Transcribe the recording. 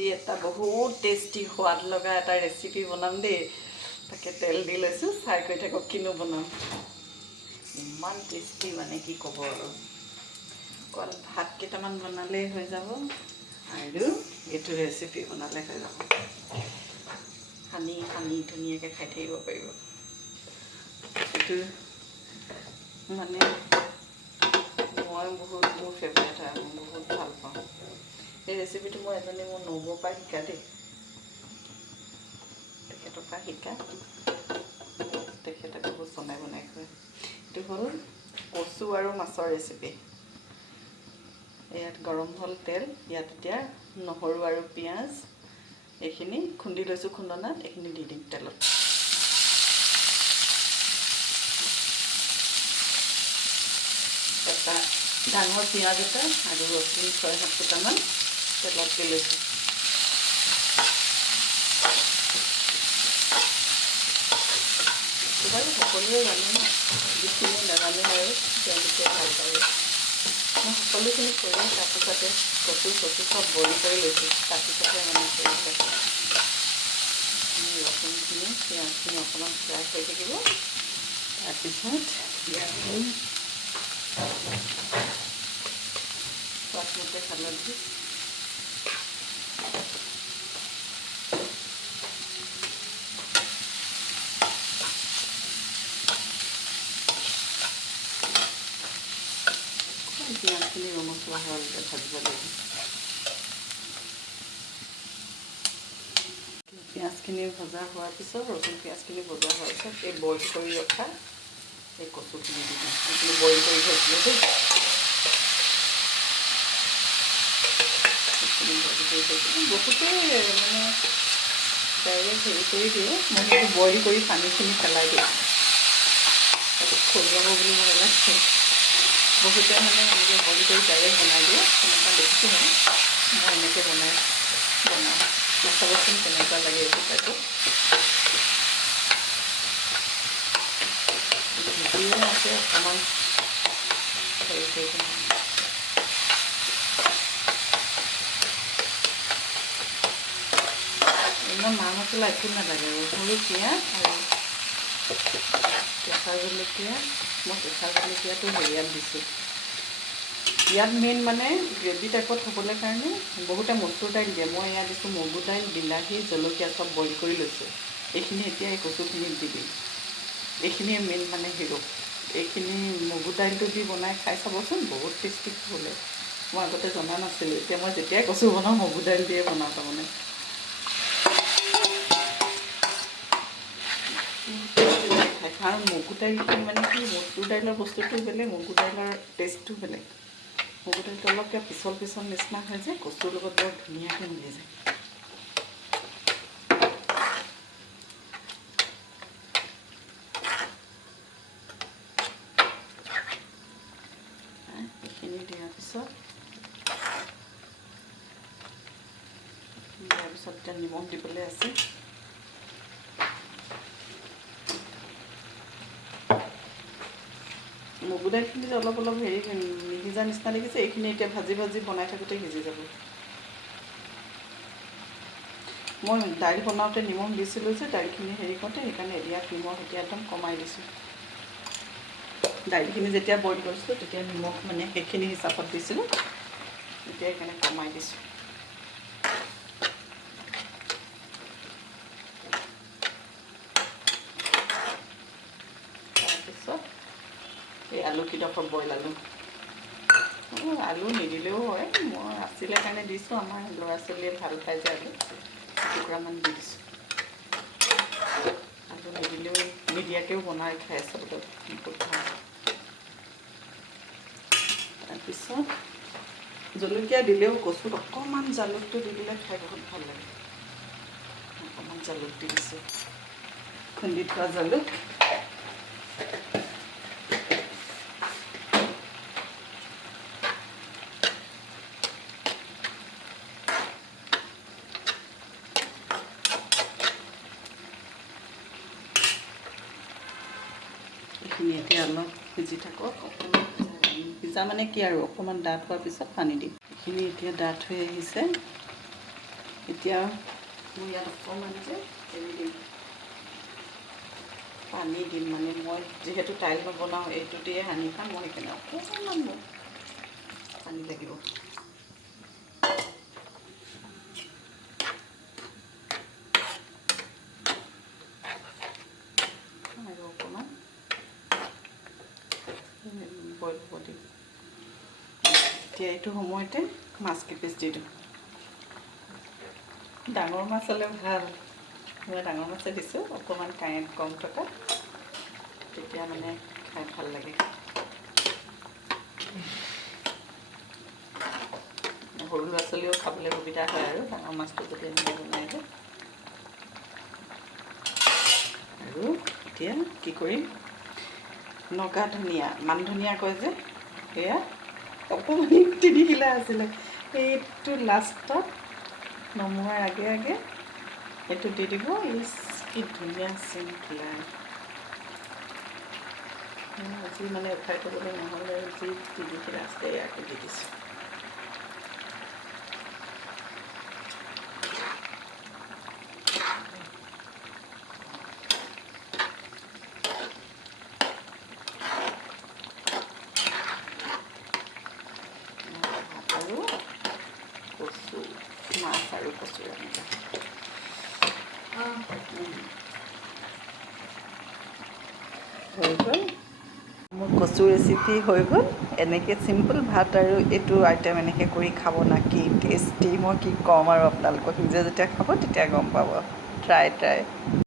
আজি এটা বহুত টেষ্টি সোৱাদ লগা এটা ৰেচিপি বনাম দেই। তাকে তেল দি লৈছোঁ, চাই কৰি থাকক কিনো বনাম। ইমান টেষ্টি মানে কি ক'ব আৰু। অকল ভাত কেইটামান বনালেই হৈ যাব আৰু এইটো ৰেচিপি বনালে হৈ যাব। সানি সানি ধুনীয়াকৈ খাই থাকিব পাৰিব। এইটো মানে মই মোৰ ফেভৰেট হয়, মই বহুত ভাল পাওঁ। এই ৰেচিপিটো মই এজনী মোৰ নবৌৰ পৰা শিকা দেই। তেখেতৰ পৰা শিকা, তেখেতে বহুত বনাই খুৱায়। এইটো হ'ল কচু আৰু মাছৰ ৰেচিপি। ইয়াত গৰম হ'ল তেল, ইয়াত এতিয়া নহৰু আৰু পিঁয়াজ এইখিনি খুন্দি লৈছোঁ খুন্দনাত, এইখিনি দি দিম তেলত। এটা ডাঙৰ পিঁয়াজ এটা আৰু ৰচুন 6-7 ফুটামান তেলত দি লৈছোঁ। বাৰু সকলোৱে জানে ন, যিখিনি নাজানে আৰু তেওঁলোকে ভাল পায়। মই সকলোখিনি কৰি তাৰপিছতে কচু চব বইল কৰি লৈছোঁ, তাৰপিছতে মানে কৰি ৰাখোঁ। ৰচুনখিনি পিঁয়াজখিনি অকণমান ফ্ৰাই হৈ থাকিব। তাৰপিছত ইয়াত সোৱাদমতে হালধি, পিঁয়াজখিনি ৰঙচুৱা হোৱালৈকে ভাজিব লাগিব। পিঁয়াজখিনি ভজা হোৱাৰ পিছত, ৰচুন পিঁয়াজখিনি ভজা হোৱাৰ পিছত এই বইল কৰি ৰখা এই কচুখিনি দি দিম। এইখিনি বইল কৰি থৈছিলোঁ দেই। এইখিনি বইল কৰি থৈছিলোঁ। বহুতে মানে ডাইৰেক্ট হেৰি কৰি দিয়ে, মই সেইটো বইল কৰি পানীখিনি পেলাই দিওঁ। খজুৱাব বুলি ভয় লাগে। বহুতে মানে এনেকৈ বইল কৰি ডাইৰেক্ট বনাই দিয়ে, তেনেকুৱা দেখিছোঁ মই এনেকৈ বনাওঁ। চাবচোন কেনেকুৱা লাগে এইটো টাইপত। ভিডিঅ' আছে অকণমান হেৰি কৰি ইমান মা মছলা একো নালাগে আৰু সৰু পিঁয়াজ আৰু কেঁচা জলকীয়া। মই কেঁচা জলকীয়াটো হেৰিয়াত দিছোঁ। ইয়াত মেইন মানে গ্ৰেভি টাইপত হ'বলৈ কাৰণে বহুতে মচুৰ দাইল দিয়ে, মই ইয়াত দিছোঁ মগু দাইল, বিলাহী, জলকীয়া চব বইল কৰি লৈছোঁ। এইখিনি এতিয়া এই কচুখিনিত দি দিম। এইখিনিয়ে মেইন মানে হিৰো। এইখিনি মগু দাইলটো দি বনাই খাই চাবচোন, বহুত টেষ্টি হ'লে। মই আগতে জনা নাছিলোঁ, এতিয়া মই যেতিয়াই কচু বনাওঁ মগু দাইল দিয়ে বনাওঁ তাৰমানে। কাৰণ মগু দাইলখিনি মানে কি, মচুৰ দাইলৰ বস্তুটো বেলেগ, মগু দাইলৰ টেষ্টটো বেলেগ। মগু দাইলটো অলপ কিবা পিছল পিছল নিচিনা হয় যে, কচুৰ লগত বৰ ধুনীয়াকৈ মিলি যায়। এইখিনি দিয়াৰ পিছত এতিয়া নিমখ দিবলৈ আছে। মগু দাইলখিনি যে অলপ অলপ হেৰি নিসিজা নিচিনা দেখিছে, এইখিনি এতিয়া ভাজি ভাজি বনাই থাকোঁতে সিজি যাব। মই দাইল বনাওঁতে নিমখ দিছিলোঁ যে, দাইলখিনি হেৰি কৰোঁতে, সেইকাৰণে ইয়াত নিমখ এতিয়া একদম কমাই দিছোঁ। দাইলখিনি যেতিয়া বইল কৰিছিলোঁ তেতিয়া নিমখ মানে সেইখিনি হিচাপত দিছিলোঁ, এতিয়া সেইকাৰণে কমাই দিছোঁ। তাৰপিছত এই আলুকেইডোখৰ বইল আলু নিদিলেও হয়, মই আছিলে কাৰণে দিছোঁ। আমাৰ ল'ৰা ছোৱালীয়ে ভাল পাই যে আলু টুকুৰামান দি দিছোঁ। আলু নিদিলেও নিদিয়াকৈও বনাই খাই আচলতে বহুত ভাল। তাৰপিছত জলকীয়া দিলেও কচুত অকণমান জালুকটো দি দিলে খাই বহুত ভাল লাগে। অকণমান জালুক দি দিছোঁ, খুন্দি থোৱা জালুক। এইখিনি এতিয়া অলপ সিজি থাকক। অকণমান সিজা মানে কি আৰু অকণমান ডাঠ হোৱাৰ পিছত পানী দিম। এইখিনি এতিয়া ডাঠ হৈ আহিছে, এতিয়া মই ইয়াত অকণমান যে হেৰি দিম, পানী দিম, মানে মই যিহেতু টাইল নবনাওঁ এইটো দিয়ে সানি খাম, মই সেইকাৰণে অকণমান মোক পানী লাগিব। আৰু অকণমান বইল হ'ব দিম। এতিয়া এইটো সময়তে মাছ কেইপিচ দি দিম। ডাঙৰ মাছ হ'লে ভাল, মই ডাঙৰ মাছে দিছোঁ, অকণমান কাঁইট কম থকা, তেতিয়া মানে খাই ভাল লাগে। সৰু ল'ৰা ছোৱালীও খাবলৈ সুবিধা হয় আৰু ডাঙৰ মাছটো যদি এনেকৈ বনাই দিয়ে। আৰু এতিয়া কি কৰিম, নগা ধনিয়া, মান ধনিয়া কয় যে, সেয়া অকণমান 3 কিলা আছিলে, সেইটো লাষ্টত নমোৱাৰ আগে আগে এইটো দি দিব। ইচ কি ধুনীয়া চেণ্ট ওলায়। আজি মানে উঠাই থ'বলৈ নহ'লে যি 3 কিলা আছিলে ইয়াকে দি দিছোঁ। আৰু কচু, মাছ আৰু কচুৰ আঞ্জা হৈ গ'ল। মোৰ কচু ৰেচিপি হৈ গ'ল। এনেকৈ চিম্পুল ভাত আৰু এইটো আইটেম এনেকৈ কৰি খাব না, কি টেষ্টি, মই কি ক'ম আৰু আপোনালোকক, নিজে যেতিয়া খাব তেতিয়া গম পাব। ট্ৰাই